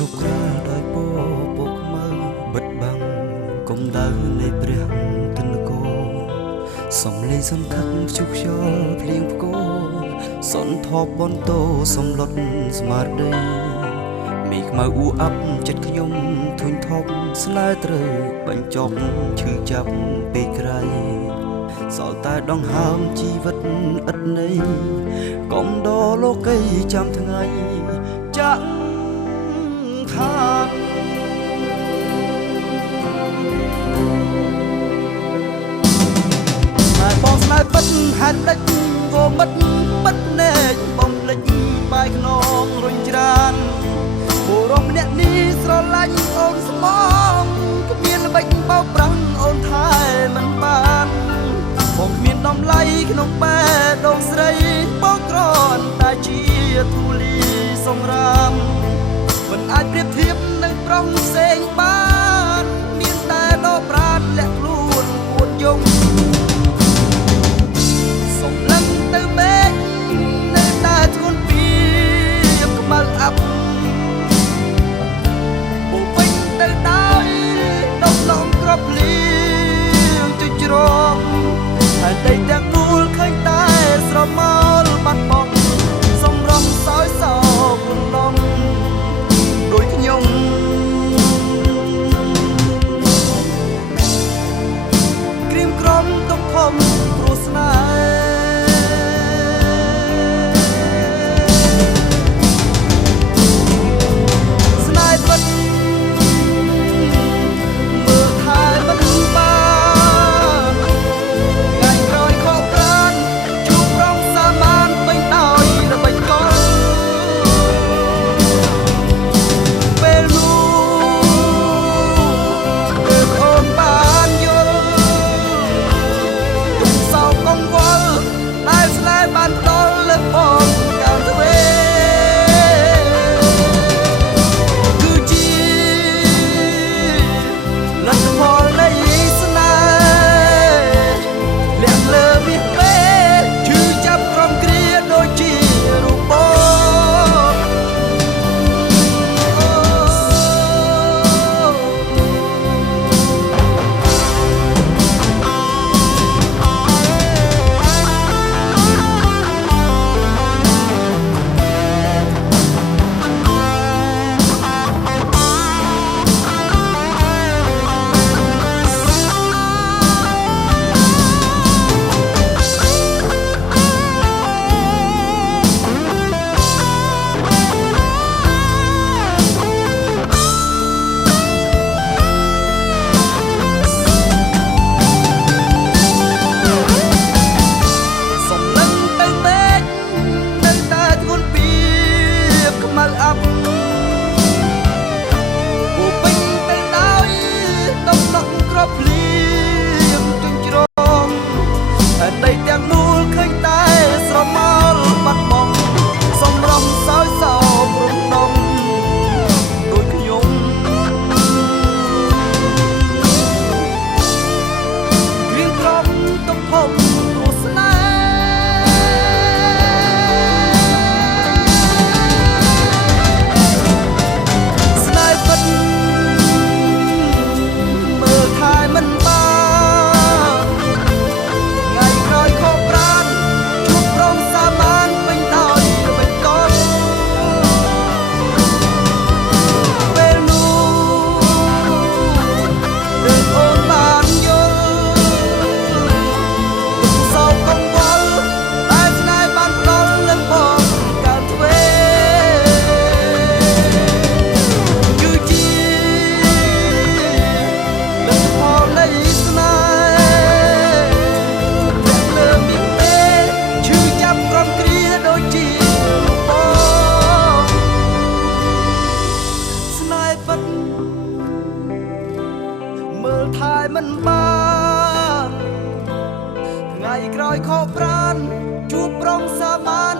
គ្រប់គ្រាន់ដោយពោពុកមើបិទបាំងគំដៅនៃព្រះទនគរសំលេងសំខឹកជុកខ្យល់ភ្លៀងផ្គរសនថប់បនតោសំឡុតស្មារតីមេឃខ្មៅអ៊ូអាប់ចិត្តខ្ញុំធុញថប់ស្នើត្រូវបញ្ចប់ឈឺចាប់ពេកក្រៃសល់តែដងហើមជីវិតឥតន័យកុំដល់លោកីចាំថ្ងៃចាក់ខានតែបងស្នេហ៍ពិតហេតុដេចគោមិតពិតណែកបំភ្លេចបាយខ្នងរុញច្រានបុរសម្នាក់នេះស្រឡាញ់អូនស្មងគ្មានល្បិចបោកប្រាំងអូនថែមិនបានបងគ្មានដំឡៃក្នុងបែដងស្រីបងក្រន់តែជាធូលីសង្រាមមិនអាចប្រៀបធៀបនឹងប្រុសផ្សេងបានមានតែដកប្រាណលាក់ខ្លួនពួនយំសំឡឹងទៅមេឃនៅតែធ្ងន់ពីខ្មៅអាប់ពុំវិញទៅដោយដុំឡងក្របលៀងជិះជ្រងតែដីទាំងនួលឃើញតែស្រមោលបាត់បង់សំរងសោយសោកលំដូច ក្រោយខកប្រានជួបប្រងសាមាន